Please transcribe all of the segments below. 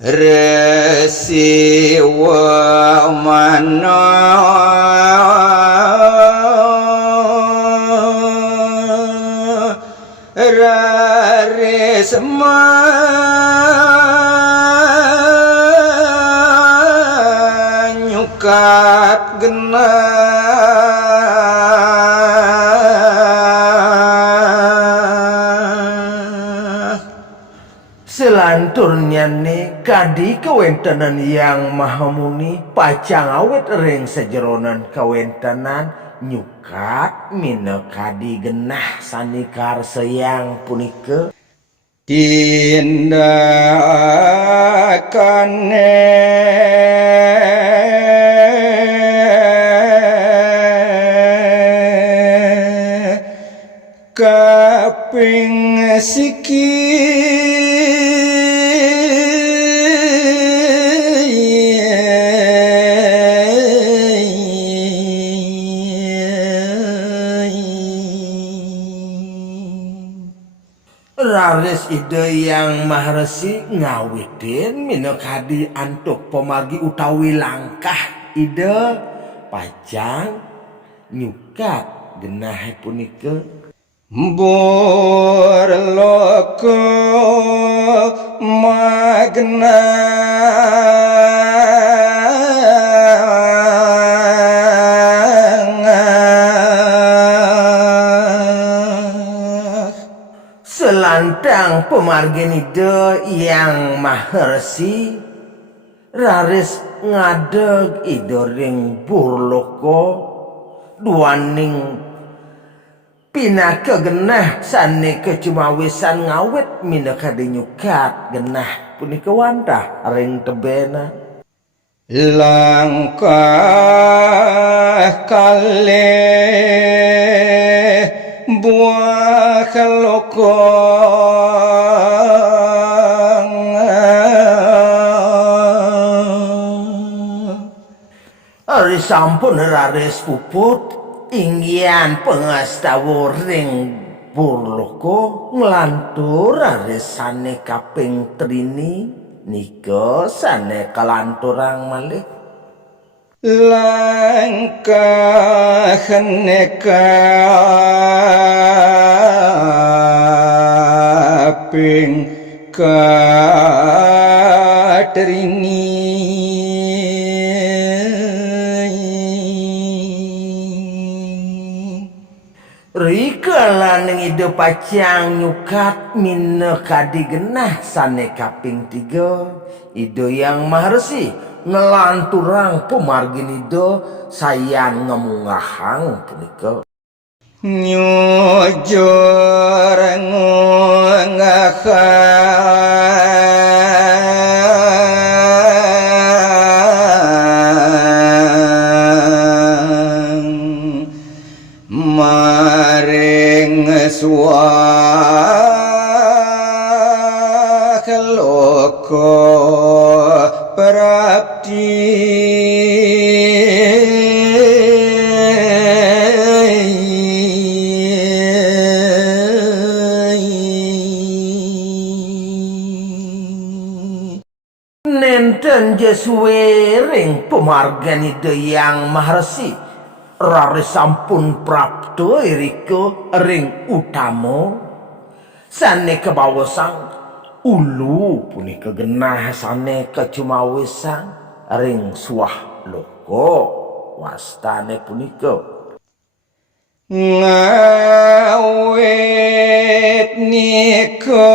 Resiwa mano rarisma nyukat genah selanturnya nih kadi kawentanan yang maha muni pacang awet ring sejeronan kawentanan nyukat mina kadi genah sanikar seyang punike tindakane kaping siki raris ide yang maharesi ngawidin mina kadi antuk pemargi utawi langkah ide pacang nyukat genah punike burloko magna selantang pemarginide yang maharesi raris ngadeg ide ring burloko duaning pinaka genah sane kecumawisan ngawet mina kadi nyukat genah punika wantah ring tebena langkah kalih buah loko ari sampun raris puput inggian pengastawa ring burloko nglantur aresane kaping trini nika sane kalanturang malih langkah kaping katrini rika laning ide pacang nyukat mina kadi genah sane kaping 3 ide yang maharesi ngelanturang pemargin ide sayang ngemungahang punika nyujur ngungahang maring swakaloko prapti nenten jesuwe ring pemargan ide yang maharesi raris sampun prapto iriko ring utama sane kebawasang ulu punika genah sane kecumawisan ring suah loko wastane punika ngawit nika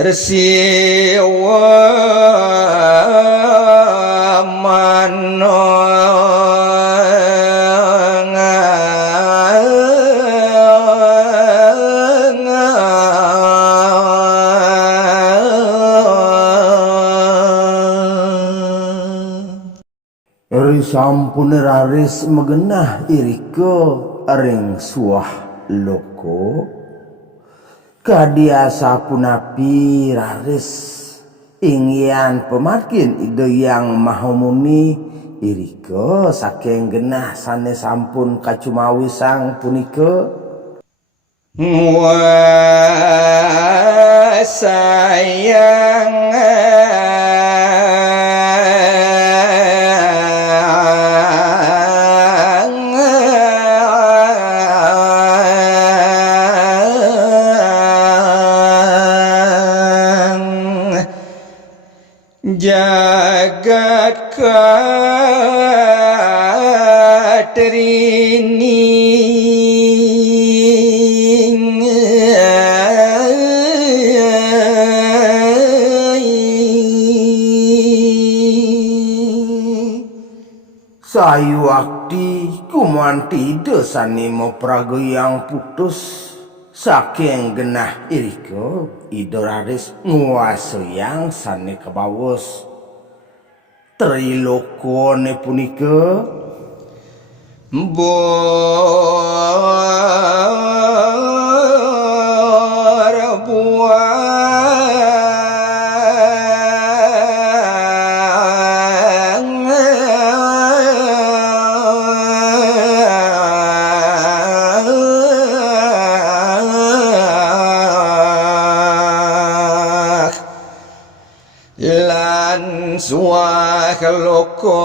resiwa mano sampun raris megenah iriko ring suah loko kadiasa punapi raris ingyan pemargin Ida yang maha muni irika saking genah sanes sampun kacumawi sang punika sayang jagat katrining sayu akti kumanti desanimo praga yang putus saking genah irika Ida raris nguwasayang sane kebawos trilokone punika lan swahloko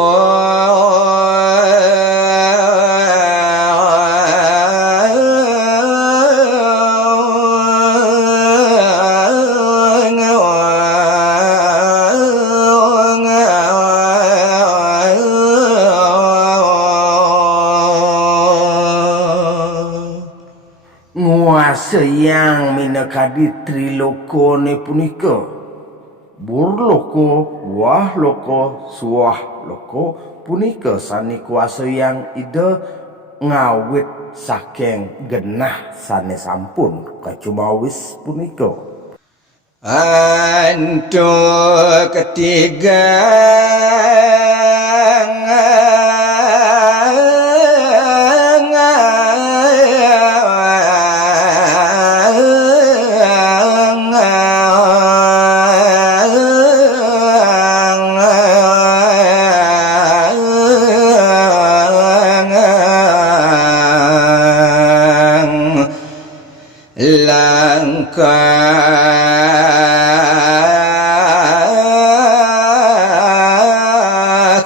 nguwasayang minangkadi trilokone punika Burloko, Wahloko, Swahloko punika sani kuasa yang Ida ngawit saking genah sane sampun kacumawis punika. Antuk ketiga langkah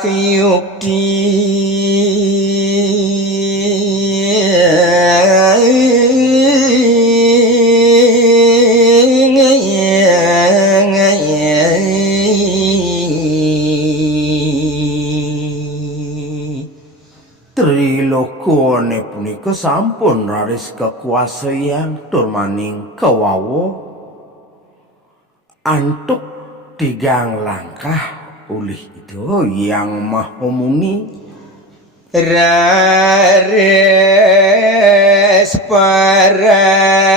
yukti trilokone punika sampun raris kekuasaan turmaning kawawa antuk tigang langkah ulih Ida yang maha muni raris parang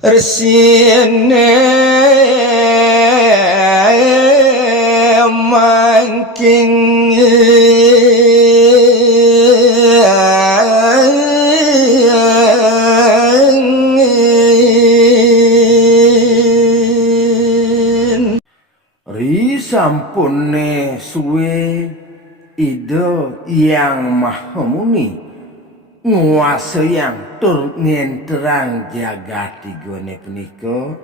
resine mangking risampune suwe Ida yang maha muni nguwasayang tur ngenterang jagat tigone punika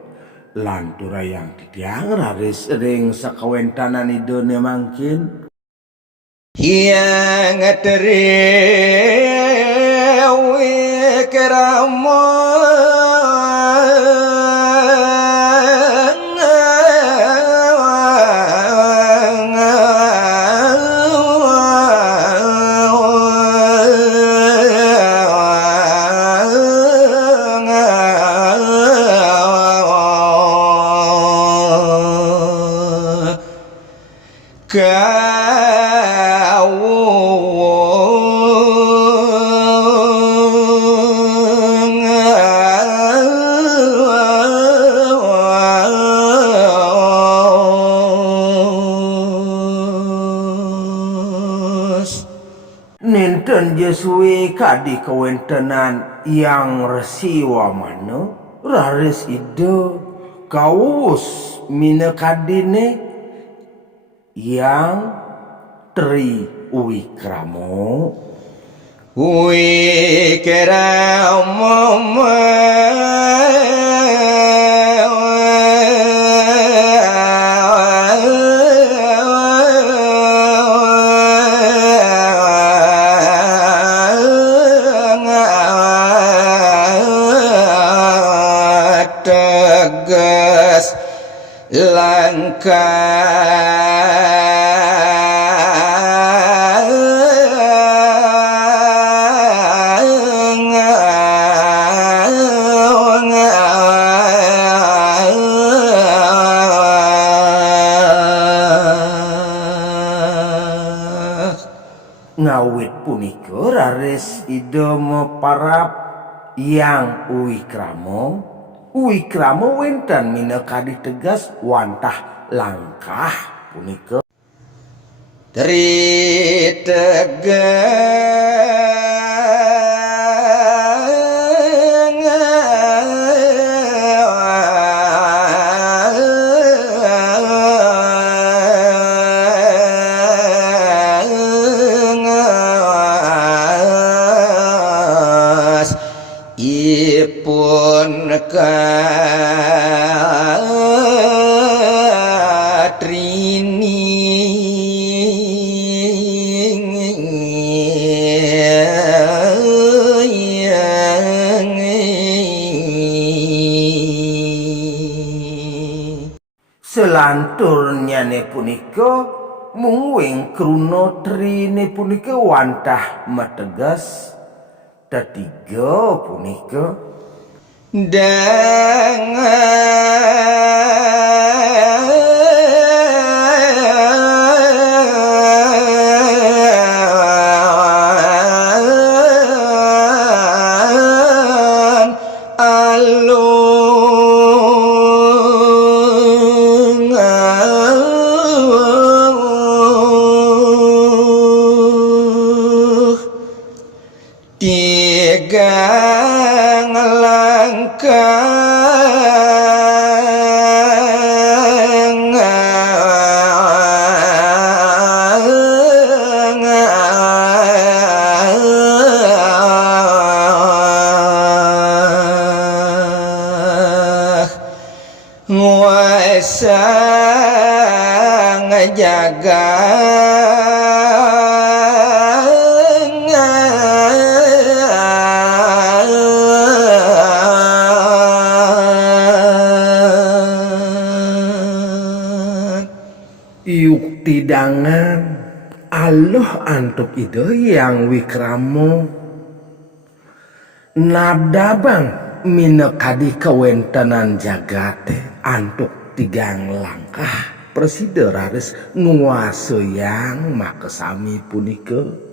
lan turayang titiang raris ring sakawentanan Idane mangkin yang teriwi keramo dan Jesue kadi kewentenan yang resiwa mano raris ide kawus mina kadine yang Tri Wikramo tegas ngawit punika raris ide meparap yang Wikramo wenten mina kadi tegas wantah langkah punika Tri tegas ipun selanturnya ne punika mungwing kruna trine punika wantah metegas tetiga punika dengan tiga langkah nguasa ngejaga yuk tidangan Allah antuk ide yang Wikramo nabdabang mina kadi kewentanan jagate antuk tigang langkah presiden raris nguasa yang makasami punika